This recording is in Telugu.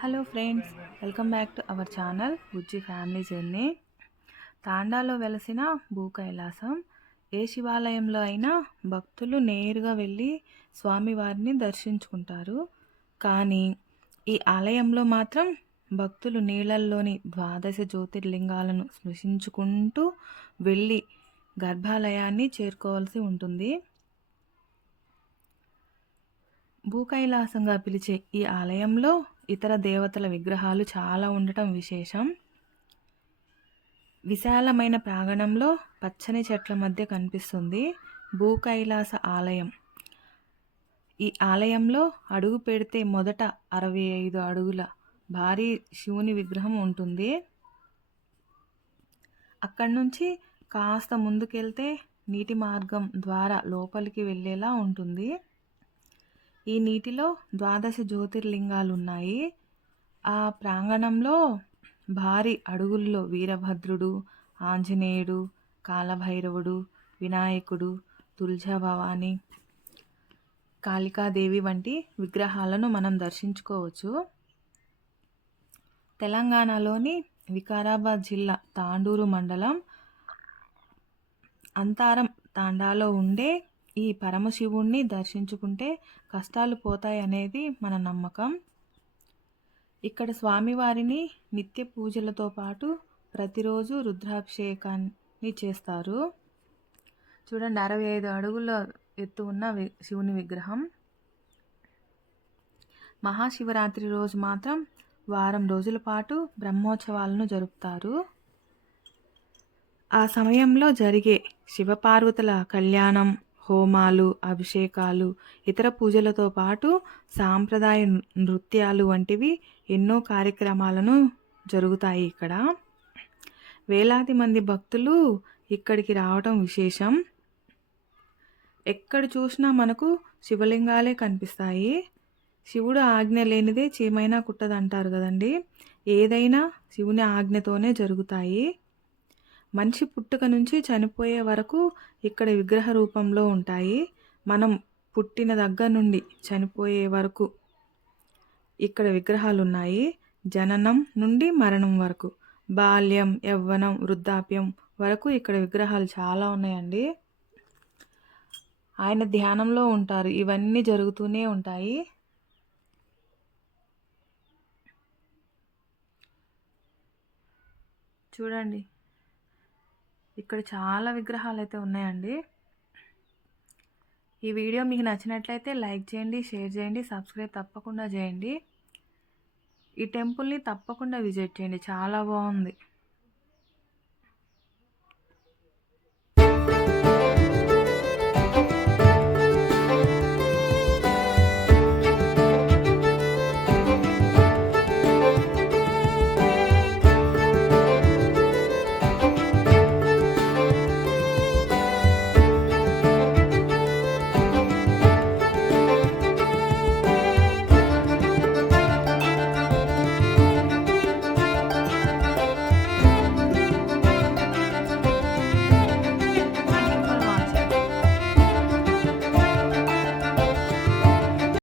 Hello friends, welcome back to our channel Bujji family journey. తాండాలో వెలసిన భూకైలాసం ఏ శివాలయంలో అయినా భక్తులు నేరుగా వెళ్ళి స్వామివారిని దర్శించుకుంటారు. కానీ ఈ ఆలయంలో మాత్రం భక్తులు నీళ్ళల్లోని ద్వాదశ జ్యోతిర్లింగాలను స్పృశించుకుంటూ వెళ్ళి గర్భాలయాన్ని చేరుకోవాల్సి ఉంటుంది. భూకైలాసంగా పిలిచే ఈ ఆలయంలో ఇతర దేవతల విగ్రహాలు చాలా ఉండటం విశేషం. విశాలమైన ప్రాంగణంలో పచ్చని చెట్ల మధ్య కనిపిస్తుంది భూకైలాస ఆలయం. ఈ ఆలయంలో అడుగు పెడితే మొదట 65 అడుగుల భారీ శివుని విగ్రహం ఉంటుంది. అక్కడి నుంచి కాస్త ముందుకెళ్తే నీటి మార్గం ద్వారా లోపలికి వెళ్ళేలా ఉంటుంది. ఈ నీటిలో ద్వాదశ జ్యోతిర్లింగాలు ఉన్నాయి. ఆ ప్రాంగణంలో భారీ అడుగుల్లో వీరభద్రుడు, ఆంజనేయుడు, కాలభైరవుడు, వినాయకుడు, తుల్జాభవాని, కాళికాదేవి వంటి విగ్రహాలను మనం దర్శించుకోవచ్చు. తెలంగాణలోని వికారాబాద్ జిల్లా తాండూరు మండలం అంతారం తాండాలో ఉండే ఈ పరమశివుణ్ణి దర్శించుకుంటే కష్టాలు పోతాయనేది మన నమ్మకం. ఇక్కడ స్వామివారిని నిత్య పూజలతో పాటు ప్రతిరోజు రుద్రాభిషేకాన్ని చేస్తారు. చూడండి, 65 అడుగుల ఎత్తు ఉన్న శివుని విగ్రహం. మహాశివరాత్రి రోజు మాత్రం వారం రోజుల పాటు బ్రహ్మోత్సవాలను జరుపుతారు. ఆ సమయంలో జరిగే శివపార్వతుల కళ్యాణం, హోమాలు, అభిషేకాలు, ఇతర పూజలతో పాటు సాంప్రదాయ నృత్యాలు వంటివి ఎన్నో కార్యక్రమాలను జరుగుతాయి ఇక్కడ. వేలాది మంది భక్తులు ఇక్కడికి రావటం విశేషం. ఎక్కడ చూసినా మనకు శివలింగాలే కనిపిస్తాయి. శివుడు ఆజ్ఞ లేనిదే చీమైనా కుట్టదంటారు కదండి. ఏదైనా శివుని ఆజ్ఞతోనే జరుగుతాయి. మనిషి పుట్టుక నుంచి చనిపోయే వరకు ఇక్కడ విగ్రహ రూపంలో ఉంటాయి. మనం పుట్టిన దగ్గర నుండి చనిపోయే వరకు ఇక్కడ విగ్రహాలు ఉన్నాయి. జననం నుండి మరణం వరకు, బాల్యం, యవ్వనం, వృద్ధాప్యం వరకు ఇక్కడ విగ్రహాలు చాలా ఉన్నాయండి. ఆయన ధ్యానంలో ఉంటారు. ఇవన్నీ జరుగుతూనే ఉంటాయి. చూడండి, ఇక్కడ చాలా విగ్రహాలు అయితే ఉన్నాయండి. ఈ వీడియో మీకు నచ్చినట్లయితే లైక్ చేయండి, షేర్ చేయండి, సబ్స్క్రైబ్ తప్పకుండా చేయండి. ఈ టెంపుల్ని తప్పకుండా విజిట్ చేయండి, చాలా బాగుంది.